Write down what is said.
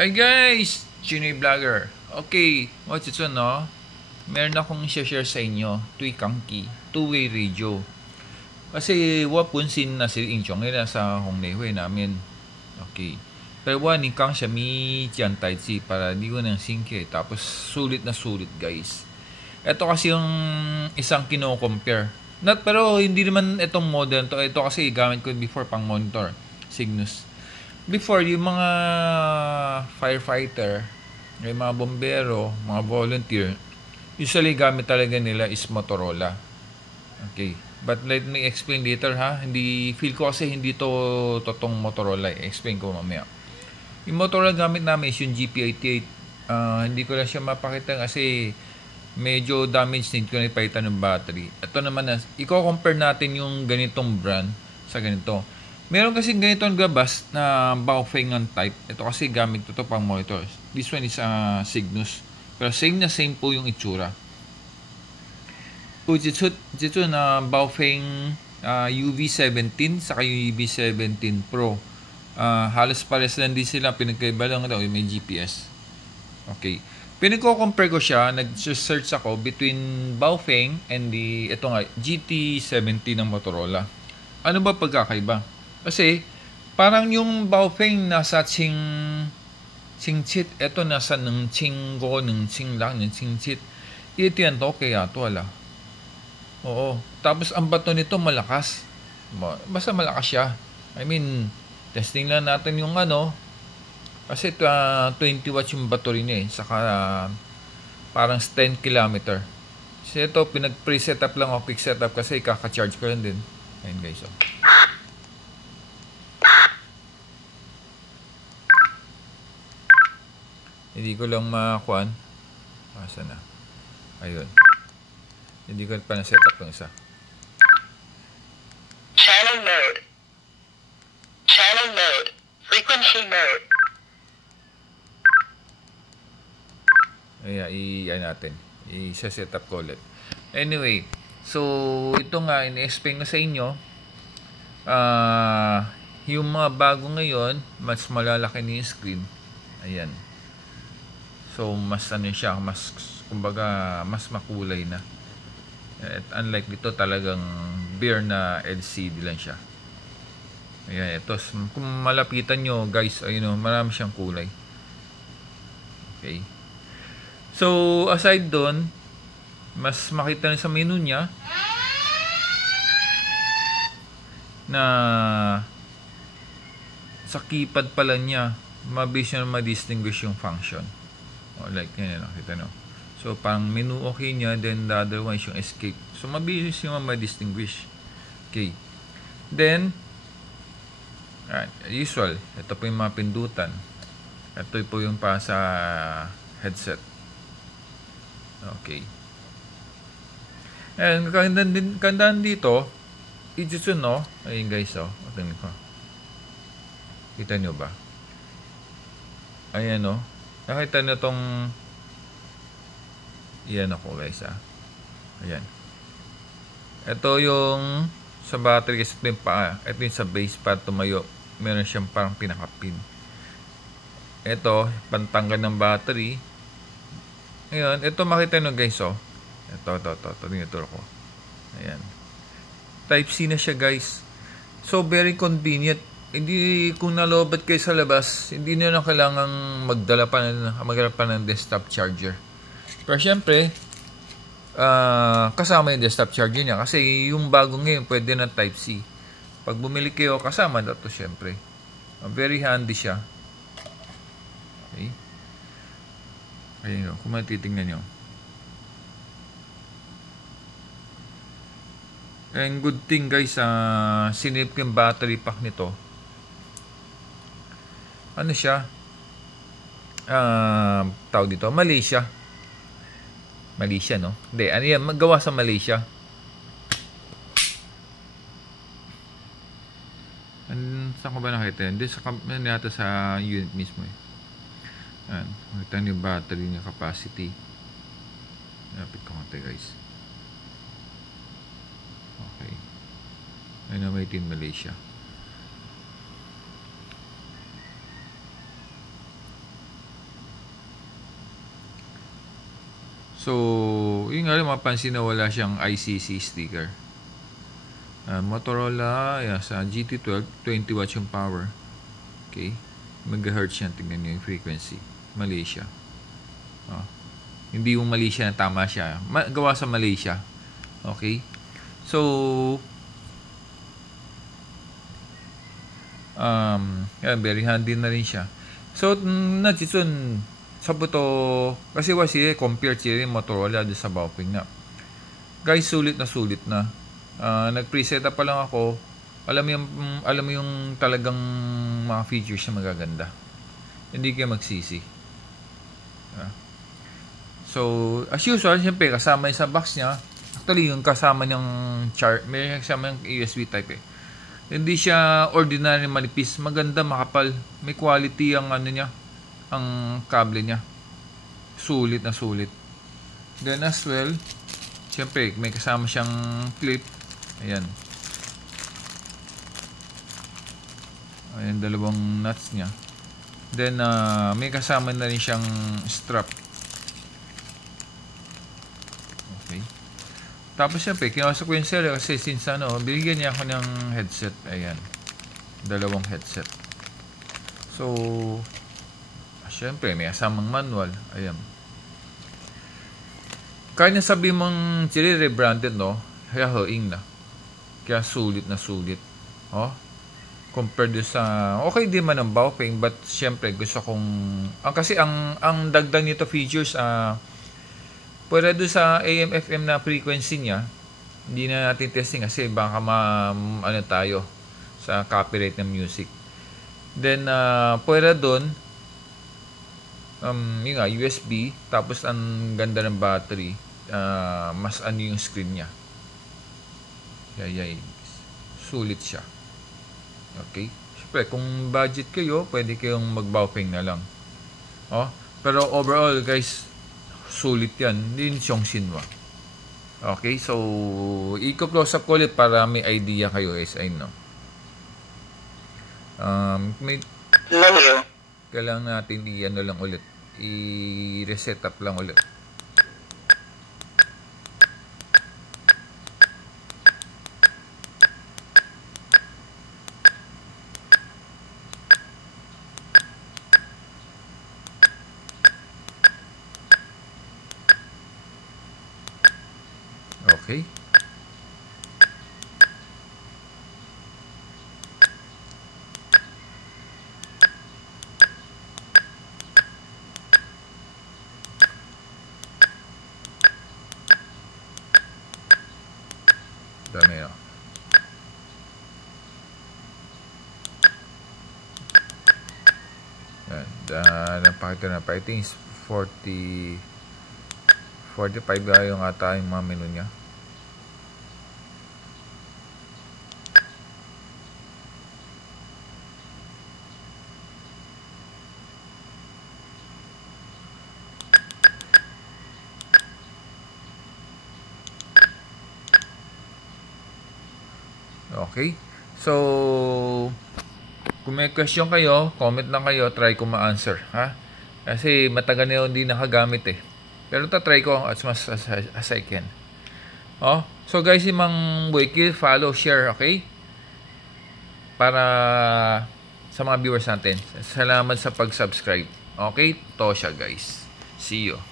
Hi guys! Chinoy Vlogger. Okay, what's it on, no? Meron akong share sa inyo. Tui Kangki. Two-way radio. Kasi wapunsin na si Inchong nila sa Hong Nei namin. Okay. Pero ni Kang siya mi Jian Tai Chi para di ko nang singke. Tapos sulit na sulit guys. Ito kasi yung isang kino-compare. Pero hindi naman itong model to. Ito kasi gamit ko before pang monitor. Cygnus. Before, yung mga firefighter, yung mga bombero, mga volunteer, usually gamit talaga nila is Motorola. Okay. But let me explain later ha. Feel ko kasi hindi to totoong Motorola. I-explain ko mamaya. Yung Motorola gamit namin is yung GP88. Hindi ko lang siya mapakita kasi medyo damage din ko na ipalitan ng battery. Ito naman na, i-compare natin yung ganitong brand sa ganito. Meron kasi ganitong gabas na Baofeng type. Ito kasi gamit ito pang monitors. This one is Cygnus. Pero same po yung itsura. Dito na Baofeng UV17 saka yung UV17 Pro. Halos pares lang din sila. Pinagkaiba lang daw yung may GPS. Okay. Pinagko-compare ko siya. Nag-search ako between Baofeng and ito nga, GT70 ng Motorola. Ano ba pagkakaiba? Kasi, parang yung Baofeng nasa Qingchit, eto nasa ng Qinggo, ng Qinglang, ng Qingchit. Ito yan to, kaya to ala. Oo. Tapos, ang bato nito malakas. Basta malakas siya. I mean, testing lang natin yung kasi 20 watts yung bato rin eh. Saka, parang 10 kilometer. So, ito, pinag-pre-setup lang ako, quick setup kasi kaka-charge ko lang din. Ayun guys, oh. Hindi ko lang makuan. Asa na? Ayun. Hindi ko pa na-set up yung isa. Channel mode. Channel mode. Frequency mode. Ayan, i-ano natin. I-set up ko ulit. Anyway, so ito nga, in-explain ko sa inyo. Yung mga bago ngayon, mas malalaki na yung screen. Ayan. So, mas siya, kumbaga, mas makulay na. At unlike dito, talagang bare na LCD lang siya. Ayan, ito. Kung malapitan nyo, guys, ayun, marami siyang kulay. Okay. So, aside doon, mas makita na sa menu niya na sa keypad pala niya, mabilis nyo ma-distinguish yung function. Like yan, nakita nyo. So, pang menu okay niya, then the other one is yung escape. So, mabilis yung ma-distinguish. Okay. Then, usual. Ito po yung mga pindutan. Ito po yung pa sa headset. Okay. And, kandaan dito, Ijutsu no? Ayun guys, oh. Tingnan ko. Kita nyo ba? Ayan, oh. Nakita nyo tong iyan ako guys, ayan. Ito yung sa battery kasi ito yung ito yung sa base para tumayo. Meron siyang parang pinaka-pin. Ito, pantanggal ng battery. Ayan, ito makita nyo guys, oh. Ito, tinuturo ko. Ayan. Type-C na siya guys. So, very convenient. Hindi, kung nalobat kayo sa labas, hindi nyo na kailangang magdala pa ng desktop charger. Pero syempre, kasama yung desktop charger niya. Kasi yung bago ngayon, pwede na Type-C. Pag bumili kayo, kasama na ito syempre. Very handy siya. Okay. Ayun, kung matitingnan nyo. And good thing guys, sinip ko yung battery pack nito. Ano siya? Tawag dito, Malaysia, no? Hindi, ano yan? Magawa sa Malaysia. Saan ko ba nakita yan? Hindi, sa unit mismo eh. Ayan, makita yung battery niya capacity. Lapit ko konti guys. Okay. Ayun na, may tin Malaysia. So, yun nga rin mapansin na wala siyang ICC sticker. Motorola, sa GT12, 20 watts yung power. Okay. Megahertz yan. Tingnan nyo yung frequency. Malaysia. Hindi yung Malaysia na tama siya. Gawa sa Malaysia. Okay. So, very handy na rin siya. So, natitun sa buto, kasi wasi compare siya yung Motorola sa Baofeng na. Guys, sulit na. Nag-preset up pa lang ako. Alam mo yung talagang mga features na magaganda. Hindi kayo magsisi. So, as usual, siyempre, kasama yung sa box niya. Actually, yung kasama niyang may kasama yung USB type eh. Hindi siya ordinary manipis. Maganda, makapal. May quality ang niya. Ang kable niya. Sulit na sulit. Then as well, siyempre, may kasama siyang clip. Ayan. Ayan, dalawang nuts niya. Then, may kasama na rin siyang strap. Okay. Tapos, siyempre, kinasa ko yung seller kasi since binigyan niya ako ng headset. Ayan. Dalawang headset. So, siyempre, may kasamang manual. Ayan. Kahit na sabi mong rebranded, no? Kaya hoing na. Kaya sulit na sulit. Compared sa okay din man ang Baofeng, but syempre gusto kong kasi ang dagdag nito features pwede do sa AM FM na frequency niya. Hindi na natin testing kasi baka tayo sa copyright ng music. Then pwede doon yun nga, USB, tapos ang ganda ng battery, mas yung screen niya. Sulit siya. Okay? Siyempre, kung budget kayo, pwede kayong mag-Baofeng na lang. Pero overall, guys, sulit yan. Hindi siyang Shinwa. Okay? So, i-close up ko ulit para may idea kayo, guys. I know. Kailangan natin lang ulit. I-reset up lang ulit. Okay. Dami na. Napakita na pa. I think 45 yung ata yung mga menu niya. Okay? So, kung may question kayo, comment lang kayo, try ko ma-answer. Kasi matagal na yun hindi nakagamit eh. Pero try ko as much as I can. So guys, si Mang Boyki, follow, share, okay? Para sa mga viewers natin. Salamat sa pag-subscribe. Okay? To siya guys. See you.